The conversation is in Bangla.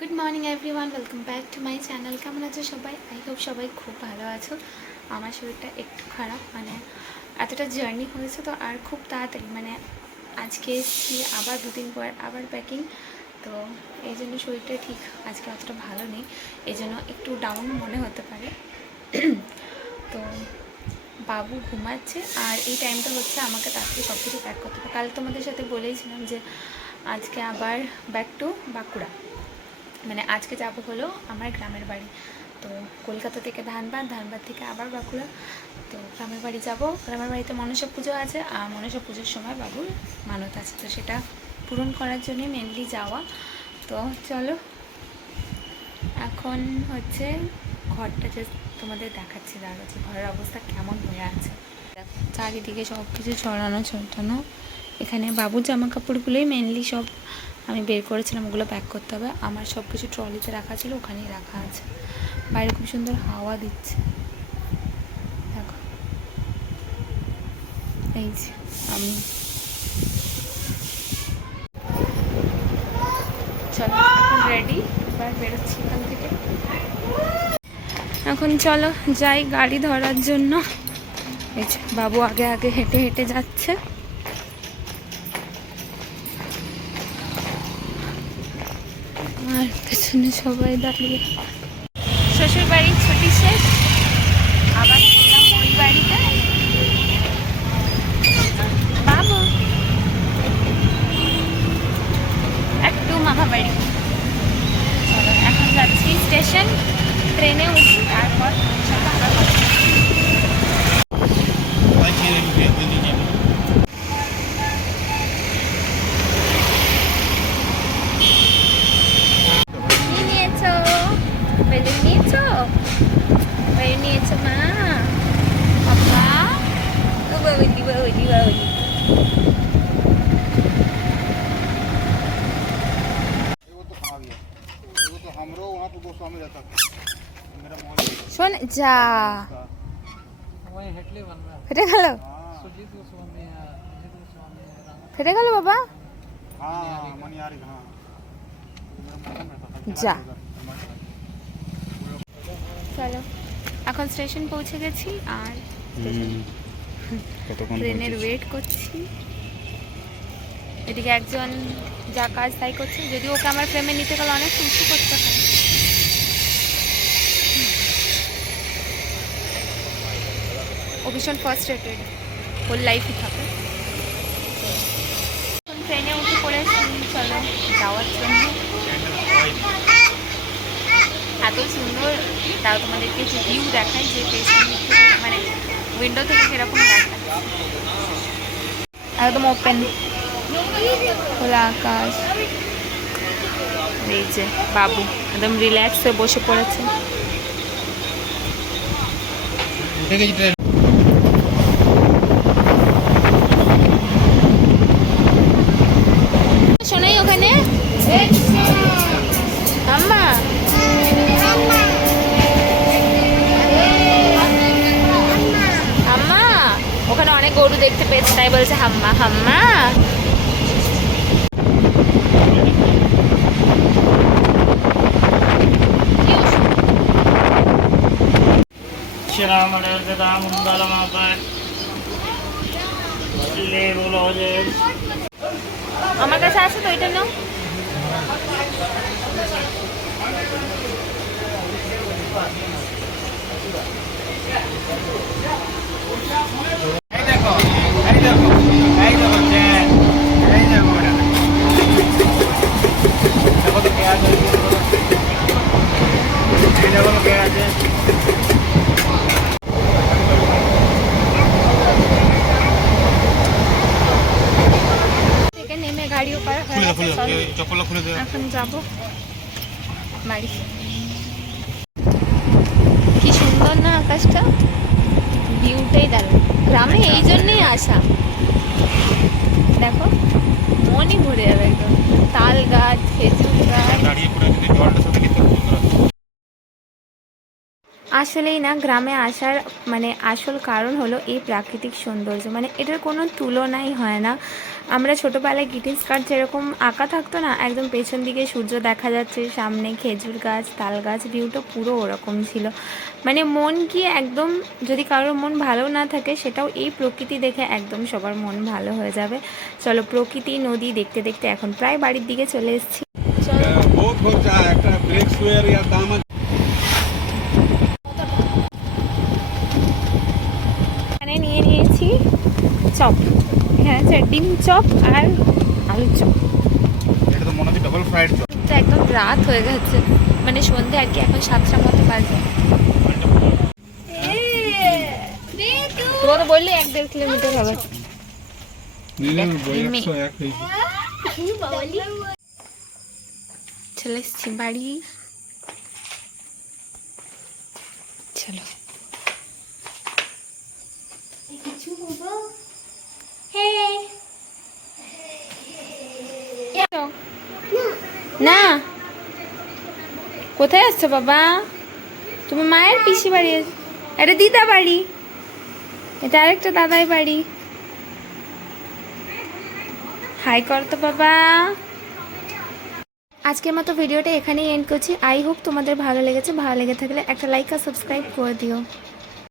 Good morning everyone welcome back to my channel কেমন আছো সবাই? আই হোপ সবাই খুব ভালো আছো। আমার শরীরটা একটু খারাপ মানে এতটা জার্নি হয়েছে তো আর খুব তাড়াতাড়ি মানে আজকে এসেছি, আবার দুদিন পর আবার প্যাকিং তো এই জন্য শরীরটা ঠিক আজকে অতটা ভালো নেই। এই জন্য একটু ডাউন মনে হতে পারে। তো বাবু ঘুমাচ্ছে আর এই টাইমটা হচ্ছে আমাকে তাড়াতাড়ি সব কিছু প্যাক করতে হবে। কাল তোমাদের সাথে বলেইছিলাম যে আজকে আবার ব্যাক টু বাঁকুড়া। মানে আজকে যাব হলো আমার গ্রামের বাড়ি। তো কলকাতা থেকে ধানবাদ ধানবাদ থেকে আবার বাঁকুড়া। তো গ্রামের বাড়ি যাব। গ্রামের বাড়িতে মনসা পুজো আছে আর মনসা পুজোর সময় বাবুর মানত আছে। তো সেটা পূরণ করার জন্যই মেনলি যাওয়া। তো চলো, এখন হচ্ছে ঘরটা যে তোমাদের দেখাচ্ছি দাঁড়া যে ঘরের অবস্থা কেমন হয়ে আছে। চারিদিকে সব কিছু ছড়ানো ছড়ানো এখানে বাবুর জামা কাপড়গুলোই মেনলি সব আমি বের করেছিলাম, ওগুলো প্যাক করতে হবে। আমার সব কিছু ট্রলিতে রাখা ছিল, ওখানেই রাখা আছে। বাইরে খুব সুন্দর হাওয়া দিচ্ছে। দেখো। এই যে, আমি। চলো, এখন রেডি এবার বেরোচ্ছি এখান থেকে। এখন চলো, যাই গাড়ি ধরার জন্য। এই বাবু আগে আগে হেঁটে হেঁটে যাচ্ছে। আর পেছনে সবাই দাঁড়িয়ে। শ্বশুর বাড়ির ছুটি শেষ, আবার ছিলাম ওই বাড়িতে বাবু। একটু মামা বাড়ি এখন যাচ্ছি স্টেশন, ট্রেনে উঠি তারপর sama apa dua dua dua শোন যা ফেটে গেল ফেটে গেল এখন স্টেশন পৌঁছে গেছি আর ট্রেনের ওয়েট করছি। এদিকে একজন যা কাজ তাই করছে। যদি ওকে আমার ফ্রেমে নিতে গেলে অনেক উঁচু করতে হয়। ও ভীষণ ফার্স্ট্রেটেড ওর লাইফই থাকে। ট্রেনে উঠে পড়েছি। চলো যাওয়ার জন্য। এত সুন্দর, তাও তোমাদেরকে যে ভিউ দেখাই যে মানে উইন্ডো থেকে সেরকম দেখায়। একদম ওপেন খোলা আকাশ। এই যে বাবু, একদম রিল্যাক্স হয়ে বসে পড়েছে। দেখতে পেয়েছে, তাই বলছে, হাম্মা হাম্মা। السلام على الزدام ظلم أبد আমার কাছে আছে তো ওইটা নাও। গাড়িও পার হয়ে গেছে, এখন যাব বাড়ি কি সুন্দর না আকাশটা? ভিউটাই দারুণ। গ্রামে এই জন্যই আসা। দেখো, মনই ভরে যাবে একদম। তাল গাছ, খেজুর গাছ। আসলেই না, গ্রামে আসার মানে আসল কারণ হলো এই প্রাকৃতিক সৌন্দর্য। মানে এটার কোনো তুলনাই হয় না। আমরা ছোটোবেলায় গ্রিটিংস কার্ড যেরকম আঁকা থাকতো না একদম পেছন দিকে সূর্য দেখা যাচ্ছে সামনে খেজুর গাছ তাল গাছ ভিউটা পুরো ওরকম ছিল। মানে মন কি একদম যদি কারোর মন ভালো না থাকে সেটাও এই প্রকৃতি দেখে একদম সবার মন ভালো হয়ে যাবে। চলো প্রকৃতি নদী দেখতে দেখতে এখন প্রায় বাড়ির দিকে চলে এসেছি। আছে। এখানে নিয়ে নিয়েছি চপ। এখানে আছে ডিম চপ আর আলুর চপ। এটা তো মনে হচ্ছে ডবল ফ্রাইড তো একদম রাত হয়ে গেছে। মানে সন্ধে আর কি এখন সাতটা মতো বাজে। তোমাকে বললি এক দেড় কিলোমিটার হবে। চলে এসছি বাড়ি। চলো। না। কোথায় আসছো বাবা? তুমি মায়ের পিসি বাড়ি এটা দিদা বাড়ি। এটা আরেকটা দাদাই বাড়ি। হাই কর তো বাবা। আজকের মতো ভিডিওটা এখানেই এন্ড করছি। আই হোপ তোমাদের ভালো লেগেছে। ভালো লেগে থাকলে একটা লাইক আর সাবস্ক্রাইব করে দিও।